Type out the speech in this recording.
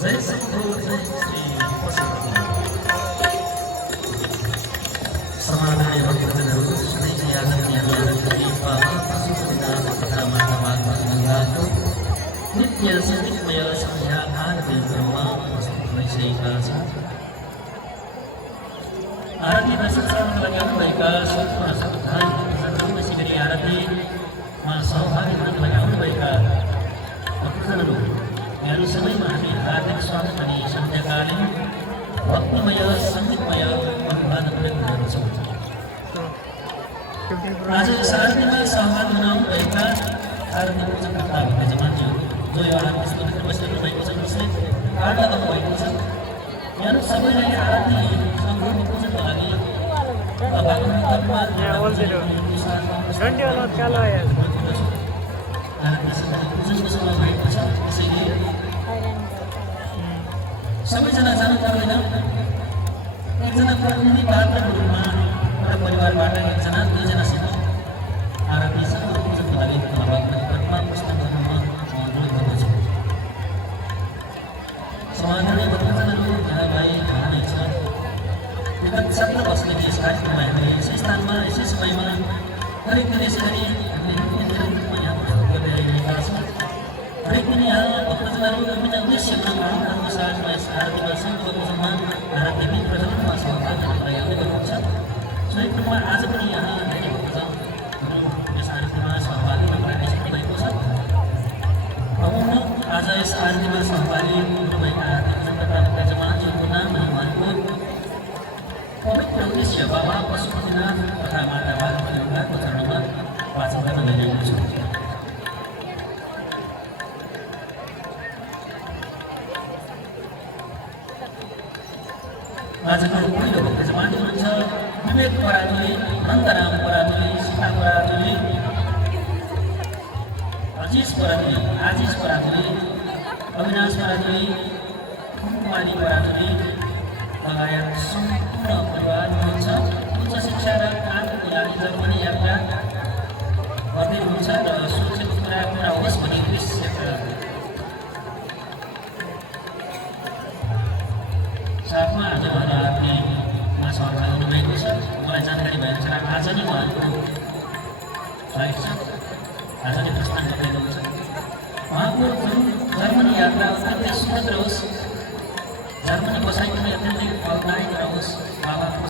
जय सिद्धो जय श्री पशुपति समाधानी भक्तजनहरू सधैँ आदरणीय बाबा पशुपतिनाथ तथा माता भागवत गङ्गाको नित्य सङ्गीतमय सन्ध्या आरती क्रममा प्रस्तुत भइसकेका छन्। आरती दर्शक श्रवणका लागि आउनुभएका सम्पूर्ण श्रद्धालु भक्तजनहरू, यसै गरी आरतीमा सहभागी हुनका लागि आउनुभएका भक्तजनहरू, यहाँहरू सबैमा हामी हार्दिक स्वागत अनि सन्ध्याकालीन भक्तिमय सङ्गीतमय अभिवादन व्यक्त गर्दछौँ। आज यस आरतीमा सहभागी हुन आउनुभएका आरती पूजकर्ता भक्तजमानहरू जो यो आरती स्तुतिमा बसिरहनु भएको छ, उसले कार्ड लगाउनु भएको छ। यहाँहरू सबैलाई आरती सम्पूर्ण पूजनको लागि पूजनको समय भएको छ। त्यसैले सबैजना जानु पर्दैन। एकजना प्रतिनिधि पात्रको रूपमा एउटा परिवारबाट एकजना दुईजनासित आरती सम्पूर्ण पूजनको लागि भगवान्मा पुस्तक गर्नुमा अनुरोध गर्दछु। समाधानी भक्तजनहरू भाइ नै छ। विगत 17 वर्षदेखि यस कार्यक्रममा हामीले यसै स्थानमा यसै समयमा हरेक दिन यसै गरी हामीले यहाँ प्रस्तुत गर्दै आइरहेका छौँ। हरेक दिन यहाँ भक्तजनहरू विभिन्न उद्देश्यमा अनुसार यस आरतीमा सम्पूर्ण पूजनमा आराध्यात्मिक प्रजनमा सहभागी हुन आउने गरेको छ। सोही क्रममा आज पनि यहाँ धेरै भक्तजनहरू यस आरतीमा सहभागी हुन आइसक्नु भएको छ। अब आज यस आरतीमा सहभागी हुनुभएका भक्तजमानहरूको नाम अनि उहाँहरूको पवित्र उद्देश्य बाबा पशुपतिनाथ तथा माता भागवत गङ्गाको चरणमा वाचन गर्न गइरहेको छु। आजको पहिलो भक्तजमान हुनुहुन्छ विवेक पराजुली, नन्दराम पराजुली, सीता पराजुली, आजिज पराजुली, अविनाश पराजुली, कुमारी पराजुली लगायत सम्पूर्ण परिवार हुनुहुन्छ। उच्च शिक्षा र कामको लागि जर्मनी यात्रा गर्दै हुनुहुन्छ र सोचेको कुरा पुरा होस् भन्ने उद्देश्यका साथमा आज उहाँहरू आरतीमा सहभागी हुनुभएको छ। मलाई जानकारी भएअनुसार आज नै उहाँहरूको फ्लाइट छ, आज नै प्रस्थान गर्दै हुनुहुन्छ। उहाँको जुन जर्मनी यात्रा अत्यन्तै सुखद रहोस्, जर्मनी बसाइ पनि अत्यन्तै फलदायक रहोस्। बाबा